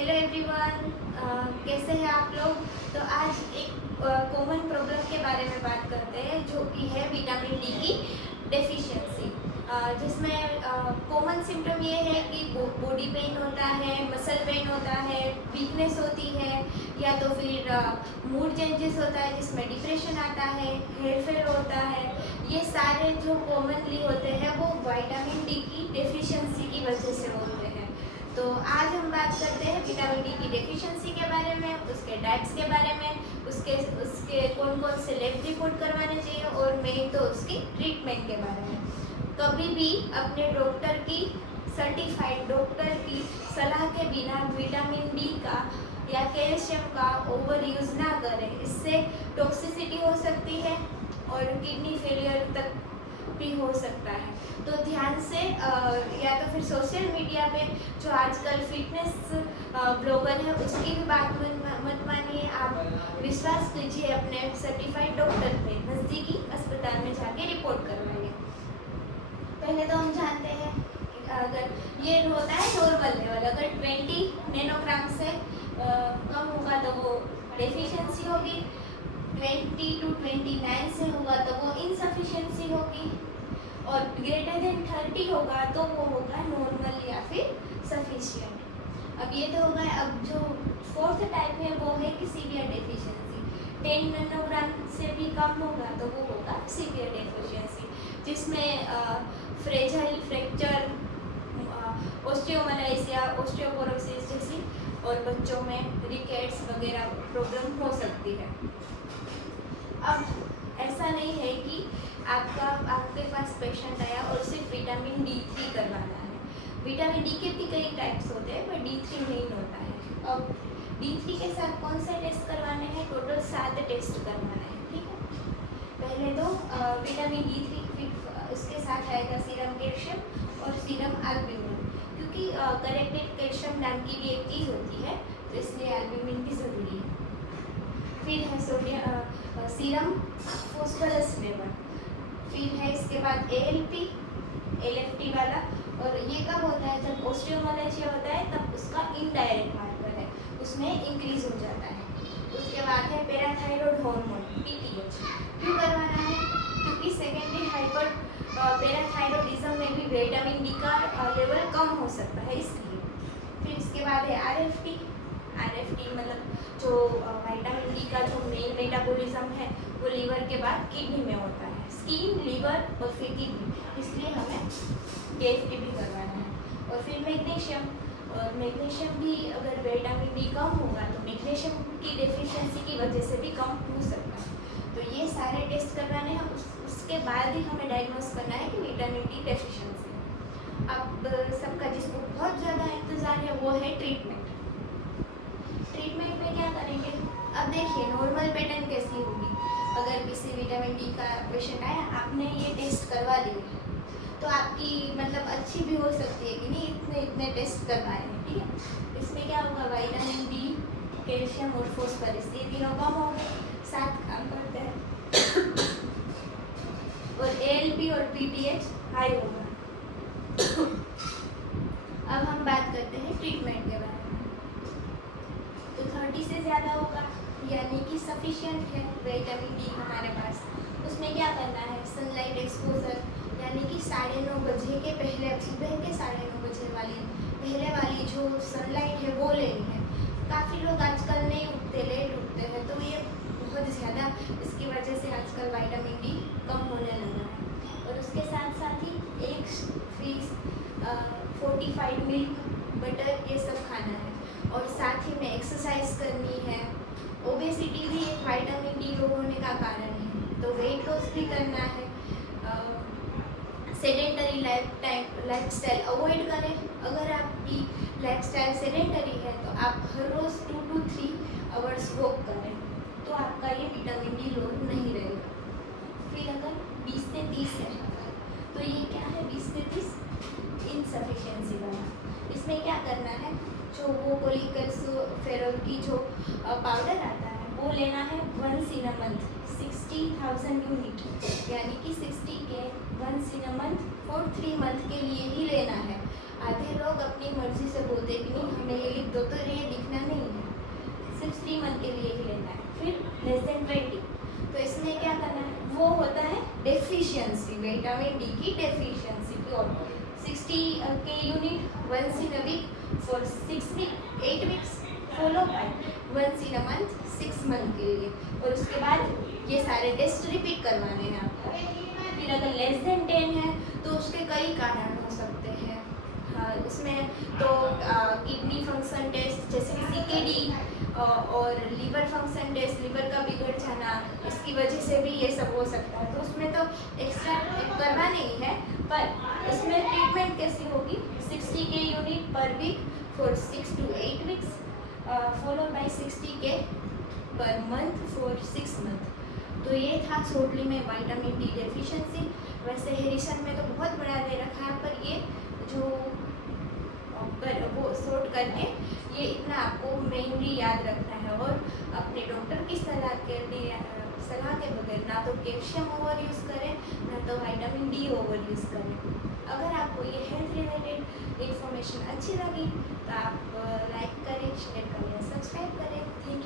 Hello everyone, कैसे हैं आप लोग। तो आज एक कॉमन प्रॉब्लम के बारे में बात करते हैं जो कि है विटामिन डी की डेफिशिएंसी, जिसमें कॉमन सिम्टम ये है कि बॉडी पेन होता है, मसल पेन होता है, वीकनेस होती है, या तो फिर मूड चेंजेस होता है जिसमें डिप्रेशन आता है, हेयर फेल होता है। ये सारे जो कॉमनली होते हैं वो विटामिन डी की डेफिशिएंसी की वजह से होते हैं। तो आज हम बात करते हैं विटामिन डी की डेफिशिएंसी के बारे में, उसके डाइट्स के बारे में, उसके कौन कौन से लैब रिपोर्ट करवाने चाहिए और मेन तो उसकी ट्रीटमेंट के बारे में। कभी भी अपने डॉक्टर की सर्टिफाइड डॉक्टर की सलाह के बिना विटामिन डी का या कैल्शियम का ओवर यूज़ ना करें, इससे टॉक्सिसिटी हो सकती है और किडनी फेलियर तक भी हो सकता है। तो ध्यान से या तो फिर सोशल मीडिया पे जो आजकल फिटनेस ब्लॉगर है उसकी भी बात मत मानिए, आप विश्वास कीजिए अपने सर्टिफाइड डॉक्टर पे, नज़दीकी अस्पताल में जाके रिपोर्ट करवाइए। पहले तो हम जानते हैं कि अगर ये होता है नॉर्मल लेवल, अगर 20 नैनोग्राम से कम होगा तो वो डेफिशिएंसी होगी, 20 to 29 से होगा तो वो इनसफिशिएंसी होगी, और ग्रेटर देन 30 होगा तो वो होगा नॉर्मल या फिर सफिशिएंट। अब ये तो होगा। अब जो फोर्थ टाइप है वो है कि सीवियर डेफिशिएंसी, 10 नैनोग्राम से भी कम होगा तो वो होगा सीवियर डेफिशिएंसी, जिसमें फ्रेजाइल फ्रैक्चर, ऑस्टियोमालाइसिया, ऑस्टियोपोरोसिस जैसी और बच्चों में रिकेट्स वगैरह प्रॉब्लम हो सकती है। अब ऐसा नहीं है कि आपके पास पेशेंट आया और सिर्फ विटामिन D3 करवाना है। विटामिन डी के भी कई टाइप्स होते हैं पर D3 मेन होता है। अब D3 के साथ कौन से टेस्ट करवाने हैं? टोटल 7 टेस्ट करवाना है, ठीक है। पहले तो विटामिन D3, फिर इसके साथ आएगा सीरम कैल्शियम और सीरम एल्ब्यूमिन, क्योंकि करेक्टेड कैल्शियम नाम की भी एक चीज़ होती है तो इसलिए एल्ब्यूमिन भी ज़रूरी है। फिर है सोडियम सीरम फॉस्फोरस लेवल, फिर है इसके बाद ALP, LFT वाला, और ये कब होता है? जब ऑस्टियोमालाइसिया होता है तब उसका इनडायरेक्ट मार्कर है, उसमें इंक्रीज हो जाता है। उसके बाद है पैराथायरॉयड हार्मोन PTH। क्यों करवाना है? क्योंकि सेकेंडरी हाइपर पैराथायरॉयडिज्म में भी विटामिन डी का लेवल कम हो सकता है, इसलिए। फिर इसके बाद है RFT मतलब जो विटामिन डी का जो मेन मेटाबॉलिज्म है वो लीवर के बाद किडनी में होता है, स्किन, लीवर और फिर किडनी, इसलिए हमें KFT भी करवाना है। और फिर मैग्नीशियम, और मैग्नीशियम भी अगर विटामिन डी कम होगा तो मैग्नीशियम की डेफिशिएंसी की वजह से भी कम हो सकता है। तो ये सारे टेस्ट करवाने हैं, उसके बाद ही हमें डायग्नोस करना है कि विटामिन डी डेफिशिएंसी है। अब सबका जिसको बहुत ज़्यादा इंतज़ार है वो है ट्रीटमेंट। ट्रीटमेंट में क्या करेंगे? अब देखिए नॉर्मल पैटर्न कैसी होगी। अगर किसी विटामिन डी का पेशेंट आया, आपने ये टेस्ट करवा लिए तो आपकी मतलब अच्छी भी हो सकती है कि नहीं इतने टेस्ट करवाए हैं, ठीक है। इसमें क्या होगा? विटामिन डी, कैल्शियम और फॉस्फोरस, ये तीनों कम हो गए, साथ काम करते हैं और ALP और PTH हाई होगा। अब हम बात करते हैं ट्रीटमेंट के बारे में। तो 30 से ज़्यादा होगा यानी कि सफिशिएंट है विटामिन डी हमारे पास। उसमें क्या करना है? सनलाइट एक्सपोजर, यानी कि 9:30 बजे के पहले, सुबह के 9:30 बजे पहले वाली जो सनलाइट है वो लेनी है। काफ़ी लोग आजकल नहीं उठते, लेट उठते हैं, तो ये बहुत ज़्यादा इसकी वजह से आजकल विटामिन डी कम होने लगा है। और उसके साथ साथ ही eggs, fish, fortified milk, butter, ये सब खाना है। और साथ ही में एक्सरसाइज करनी है। ओबेसिटी भी एक विटामिन डी लो होने का कारण है, तो वेट लॉस भी करना है। सेडेंटरी लाइफस्टाइल अवॉइड करें। अगर आपकी लाइफस्टाइल सेडेंटरी है तो आप हर रोज़ 2 to 3 आवर्स वॉक करें, तो आपका ये विटामिन डी लो नहीं रहेगा। फिर अगर 20 से 30 है तो ये क्या है? 20 से 30 इनसफिशिएंसी वाला। इसमें क्या करना है? जो वो कोलिकल्सोफेरॉल की जो पाउडर आता है वो लेना है once in a month, 60,000 unit, यानी कि 60 K once in a month for 3 month के लिए ही लेना है। आधे लोग अपनी मर्जी से बोलते कि नहीं हमें ये लिख दो, तो ये 20। तो इसमें क्या करना है, वो होता है डेफिशिएंसी, विटामिन डी की डेफिशिएंसी की। और 60 K unit once in a week for 8 weeks, follow by once in a month 6 month के लिए। और उसके बाद ये सारे टेस्ट रिपीट करवाने हैं आपको। फिर अगर लेस देन 10 है तो उसके कई कारण हो सकते हैं। हाँ, उसमें तो किडनी फंक्शन टेस्ट जैसे कि CKD और लीवर फंक्शन टेस्ट, लीवर का बिगड़ जाना, इसकी वजह से भी ये सब हो सकता है। तो उसमें तो एक्स्ट्रा करवाने ही है, पर इसमें ट्रीटमेंट कैसी होगी, 60 K unit per week for 6 to 8 weeks, followed by 60 K per month for 6 month. तो ये था शॉर्टली में विटामिन डी डेफिशिएंसी। वैसे हेरिसन में तो बहुत बड़ा दे रखा है, पर ये जो वो शॉर्ट करके ये इतना आपको मेनली याद रखना है। और अपने डॉक्टर की सलाह के बगैर ना तो कैल्शियम ओवर यूज़ करें, ना तो विटामिन डी ओवर यूज़ करें। अगर आपको ये हेल्थ रिलेटेड इन्फॉर्मेशन अच्छी लगी तो आप लाइक करें, शेयर करें, सब्सक्राइब करें। Thank you.